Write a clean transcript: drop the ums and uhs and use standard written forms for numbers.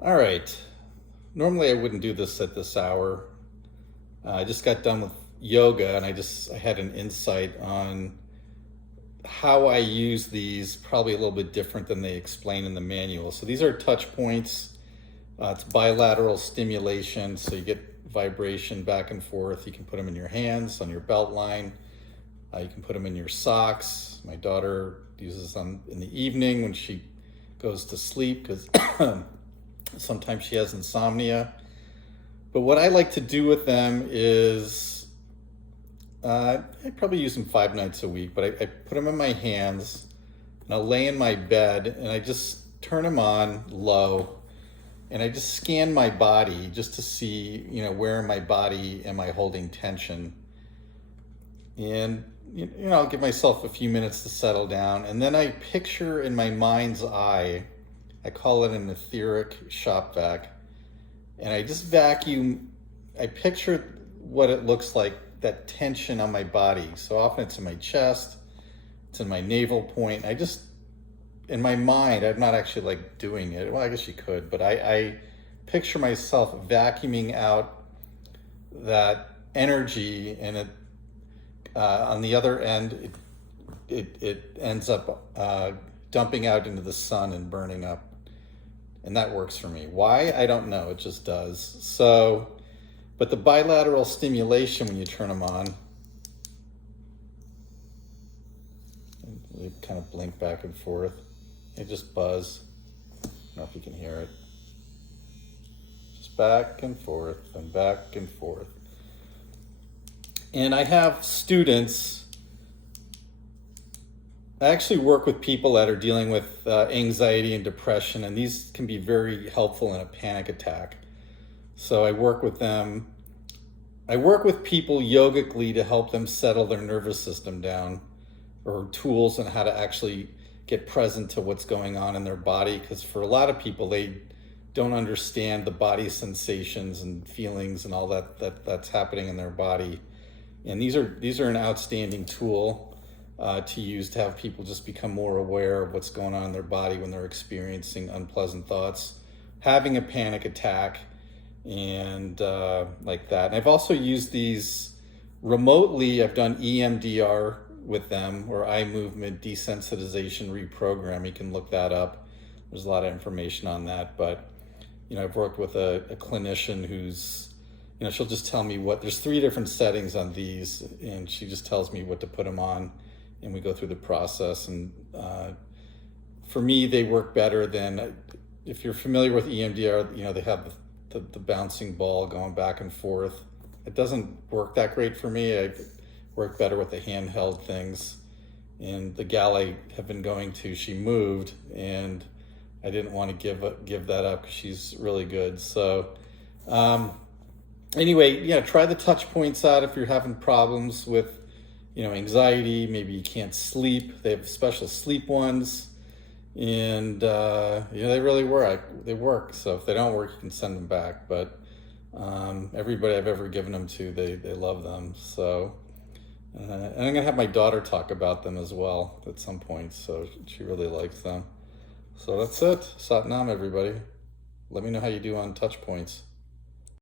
All right. Normally I wouldn't do this at this hour. I just got done with yoga and I had an insight on how I use these, probably a little bit different than they explain in the manual. So these are touch points. It's bilateral stimulation, so you get vibration back and forth. You can put them in your hands, on your belt line. You can put them in your socks. My daughter uses them in the evening when she goes to sleep because sometimes she has insomnia. But what I like to do with them is I probably use them 5 nights a week, but I put them in my hands and I'll lay in my bed and I just turn them on low and I just scan my body just to see, where in my body am I holding tension. And, I'll give myself a few minutes to settle down. And then I picture in my mind's eye, I call it an etheric shop vac. And I just vacuum, I picture what it looks like, that tension on my body. So often it's in my chest, it's in my navel point. In my mind, I'm not actually like doing it. Well, I guess you could, but I picture myself vacuuming out that energy, and it on the other end, it ends up dumping out into the sun and burning up. And that works for me. Why? I don't know. It just does. So, but the bilateral stimulation, when you turn them on, they kind of blink back and forth. They just buzz. I don't know if you can hear it. Just back and forth and back and forth. And I have students. I actually work with people that are dealing with anxiety and depression, and these can be very helpful in a panic attack. So I work with them. I work with people yogically to help them settle their nervous system down, or tools on how to actually get present to what's going on in their body. Because for a lot of people, they don't understand the body sensations and feelings and all that's happening in their body. And these are an outstanding tool to use to have people just become more aware of what's going on in their body when they're experiencing unpleasant thoughts, having a panic attack, and like that. And I've also used these remotely. I've done EMDR with them, or eye movement desensitization reprogram. You can look that up. There's a lot of information on that. But I've worked with a clinician who's, she'll just tell me there's 3 different settings on these, and she just tells me what to put them on, and we go through the process. And for me, they work better than, if you're familiar with EMDR, they have the bouncing ball going back and forth. It doesn't work that great for me. I work better with the handheld things. And the gal I have been going to, she moved, and I didn't want to give that up because she's really good. So anyway, try the touch points out if you're having problems with anxiety. Maybe you can't sleep. They have special sleep ones, and they really work. They work. So if they don't work, you can send them back. But everybody I've ever given them to, they love them. So and I'm gonna have my daughter talk about them as well at some point. So she really likes them. So that's it. Sat Nam, everybody. Let me know how you do on touch points.